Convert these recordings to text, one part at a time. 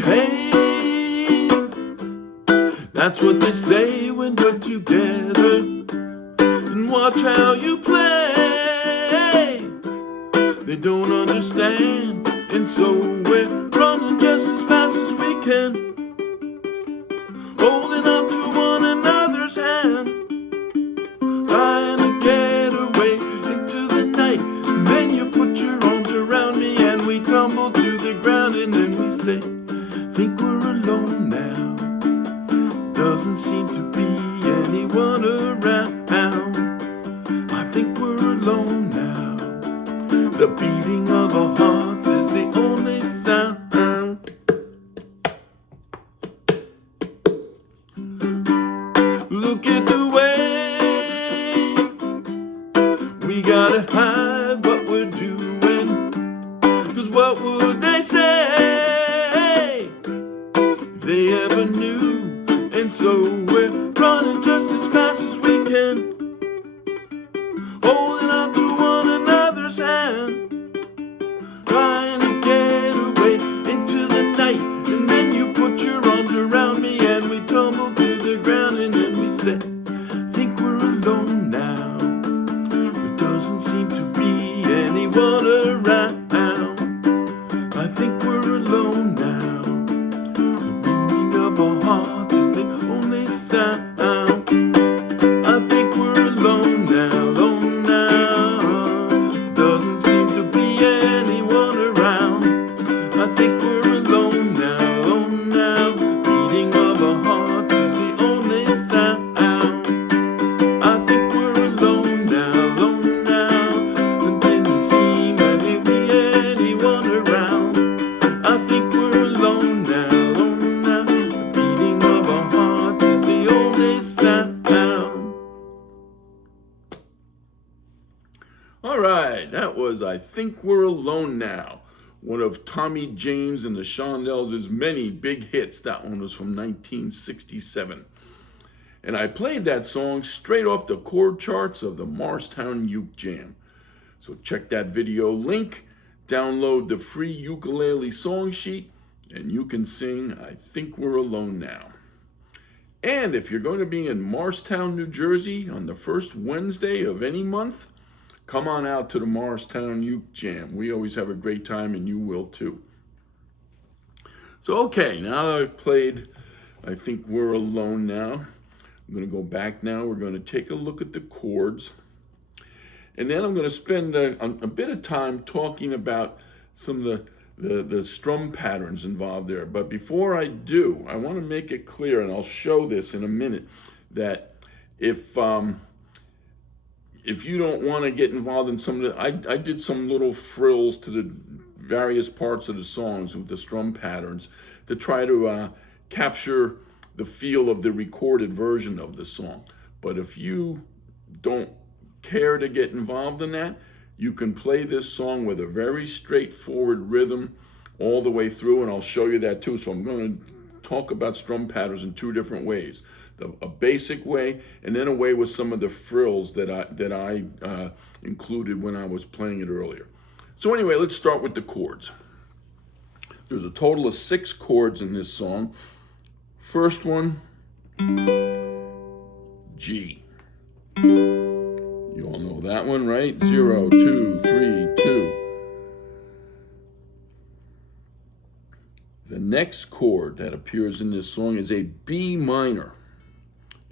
behave. That's what they say when we're together. And watch how you play. They don't understand, and so we're running just as fast as we can, holding on to one another's hand, trying to get away into the night. And then you put your arms around me and we tumble to the ground, and then we say, think we're alone now. Doesn't seem to be anyone around. I think we're alone now. The beating of our hearts is the only sound. Look at the way we gotta hide what we're doing. 'Cause what would they say if they ever knew? And so we're running just as fast as we can, holding on to one another's hand, trying to get away into the night. And then you put your arms around me and we tumble to the ground, and then we say, think we're alone now. There doesn't seem to be anyone around. I think we're alone now. The beating of our hearts is the only sound. I think we're alone now, alone now. Doesn't seem to be anyone around. I think we're alone now, alone now. Beating of our hearts is the only sound. I think we're alone now, alone now. And didn't seem to be anyone around. I think we're alone now, alone now. The beating of our hearts is the only sound. All right, that was I Think We're Alone Now, one of Tommy James and the Shondells' many big hits. That one was from 1967. And I played that song straight off the chord charts of the Morristown Uke Jam. So check that video link, download the free ukulele song sheet, and you can sing I Think We're Alone Now. And if you're going to be in Morristown, New Jersey on the first Wednesday of any month, come on out to the Morristown Uke Jam. We always have a great time, and you will too. So, okay, now that I've played I Think We're Alone Now, I'm going to go back now. We're going to take a look at the chords. And then I'm going to spend a bit of time talking about some of the strum patterns involved there. But before I do, I want to make it clear, and I'll show this in a minute, that if you don't want to get involved in some of the, I did some little frills to the various parts of the songs with the strum patterns to try to capture the feel of the recorded version of the song. But if you don't care to get involved in that, you can play this song with a very straightforward rhythm all the way through, and I'll show you that too. So I'm going to talk about strum patterns in two different ways. A basic way, and then a way with some of the frills that I included when I was playing it earlier. So anyway, let's start with the chords. There's a total of 6 chords in this song. First one, G. You all know that one, right? 0, 2, 3, 2. The next chord that appears in this song is a B minor.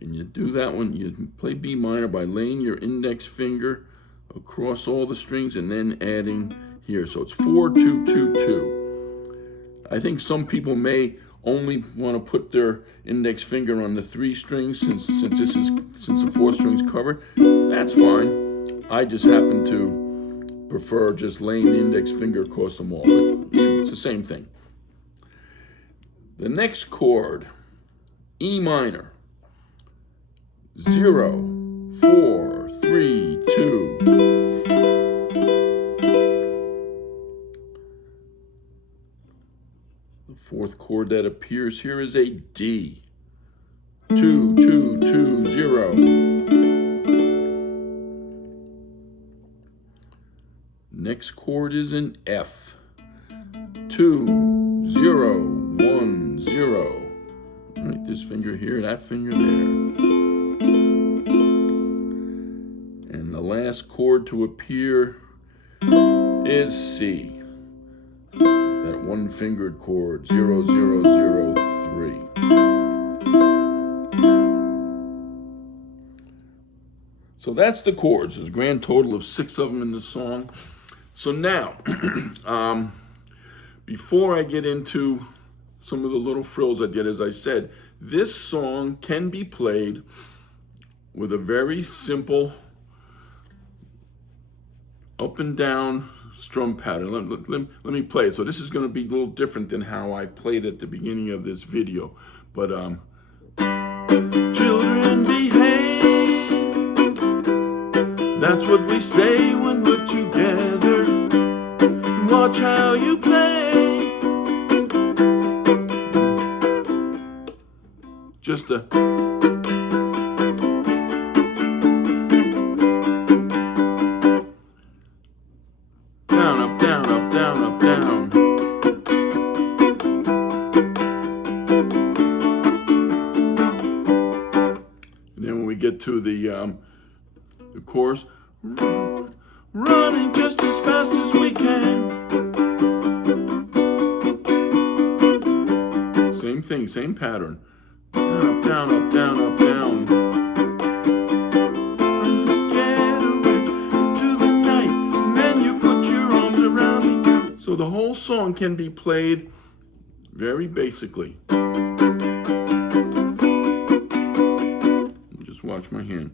And you do that one, you play B minor by laying your index finger across all the strings and then adding here. So it's 4, 2, 2, 2. I think some people may only want to put their index finger on the 3 strings since the 4th string's covered. That's fine. I just happen to prefer just laying the index finger across them all. But it's the same thing. The next chord, E minor. 0, 4, 3, 2. The 4th chord that appears here is a D. 2, 2, 2, 0. Next chord is an F. 2, 0, 1, 0. Right, this finger here, that finger there. And the last chord to appear is C. That one-fingered chord, 0, 0, 0, 3. So that's the chords. There's a grand total of 6 of them in the song. So now, before I get into some of the little frills I did, as I said, this song can be played with a very simple up and down strum pattern. Let me play it. So this is going to be a little different than how I played at the beginning of this video. But children behave, that's what we say when we're together. And watch how you play. Just a down, up, down, up, down, up, down. And then when we get to the chorus, running just as fast as we can. Same thing, same pattern. Down, up, down, up, down, up, down. Get away into the night, and then you put your arms around me. So the whole song can be played very basically. Just watch my hand.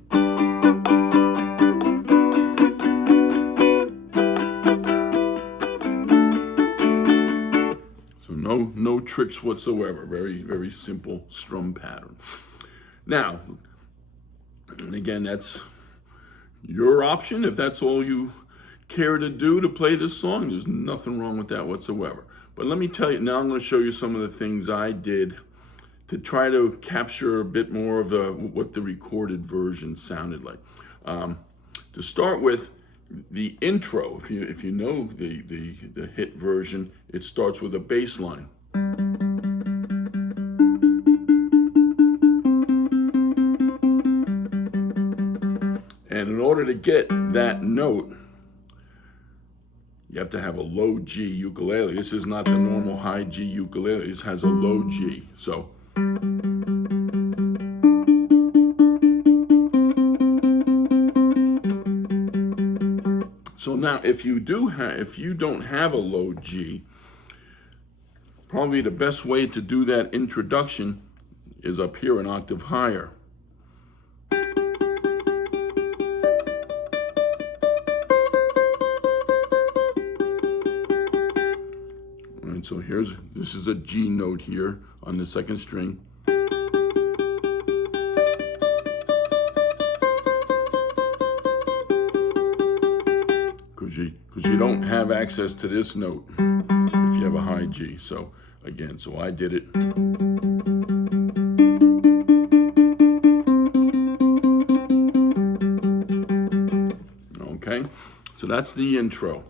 No tricks whatsoever. Very, very simple strum pattern. Now, and again, that's your option. If that's all you care to do to play this song, there's nothing wrong with that whatsoever. But let me tell you, now I'm going to show you some of the things I did to try to capture a bit more of what the recorded version sounded like. To start with, the intro, if you know the hit version, it starts with a bass line. And in order to get that note, you have to have a low G ukulele. This is not the normal high G ukulele. This has a low G. So now, if you don't have a low G, probably the best way to do that introduction is up here an octave higher. All right, so this is a G note here on the second string. Because you don't have access to this note if you have a high G. So again, so I did it. Okay, so that's the intro.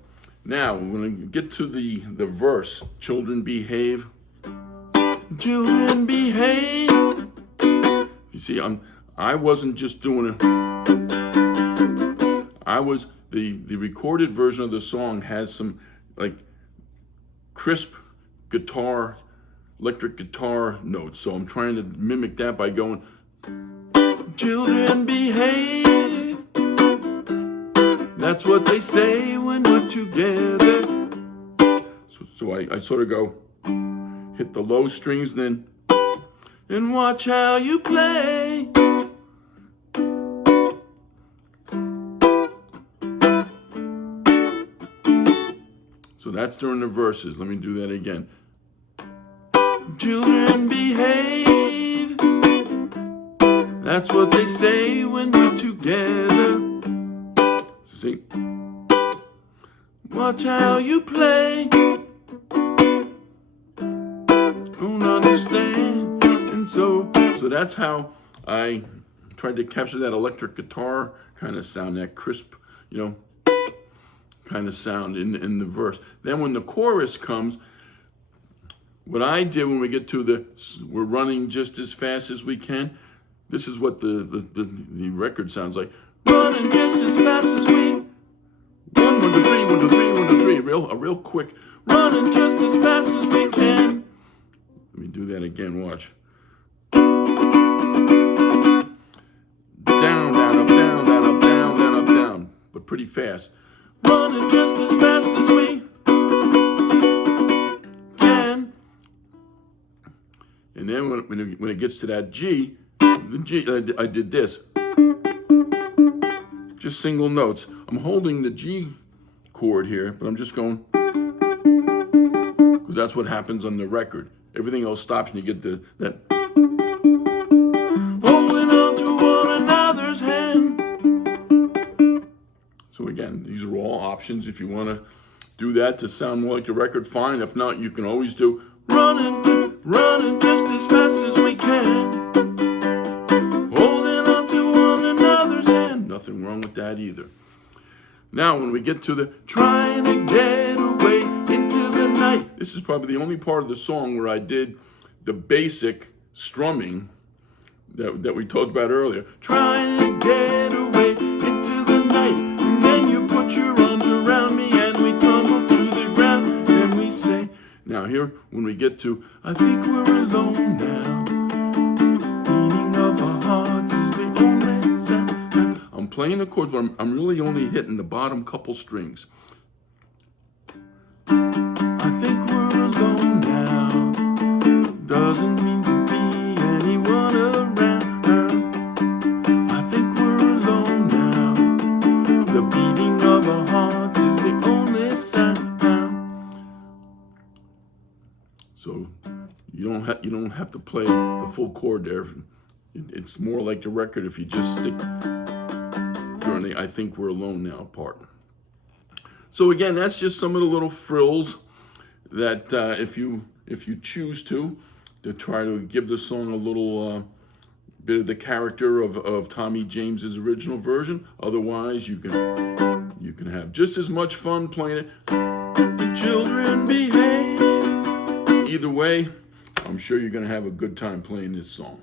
Now we're going to get to the verse. Children behave. Children behave. You see, I wasn't just doing it. The recorded version of the song has some like crisp guitar, electric guitar notes. So I'm trying to mimic that by going, children behave. That's what they say when we're together. So I sort of go, hit the low strings, then, and watch how you play. So that's during the verses. Let me do that again. Children behave. That's what they say when we're together. So see? Watch how you play. Don't understand. And so that's how I tried to capture that electric guitar kind of sound, that crisp, kind of sound in the verse. Then when the chorus comes, what I did when we get to we're running just as fast as we can. This is what the record sounds like. Running just as fast as we. 1, 1, 2, 3, 1, 2, 3, 1, 2, 3. A real quick. Running just as fast as we can. Let me do that again. Watch. Down, down, up, down, down, up, down, down, up, down. But pretty fast. Running just as fast as we can. And then when it gets to that G, the G, I did this. Just single notes. I'm holding the G chord here, but I'm just going, because that's what happens on the record. Everything else stops and you get that. Holding on to one another's hand. So again, these are all options. If you want to do that to sound more like the record, fine. If not, you can always do running just as fast as we can. Holding on to one another's hand. Nothing wrong with that either. Now, when we get to the trying to get away into the night, this is probably the only part of the song where I did the basic strumming that we talked about earlier. Trying to get away into the night, and then you put your arms around me and we tumble to the ground and we say. Now here, when we get to I think we're alone now, beating of our hearts is the only sound. I'm playing the chords, but I'm really only hitting the bottom couple strings. I think we're alone now, doesn't mean to be anyone around. I think we're alone now, the beating of our hearts is the only sound. So you don't have to play the full chord there. It's more like the record if you just stick during the I think we're alone now part. So again, that's just some of the little frills that if you choose to try to give the song a little bit of the character of Tommy James's original version. Otherwise, you can have just as much fun playing it. The children behave. Either way, I'm sure you're going to have a good time playing this song.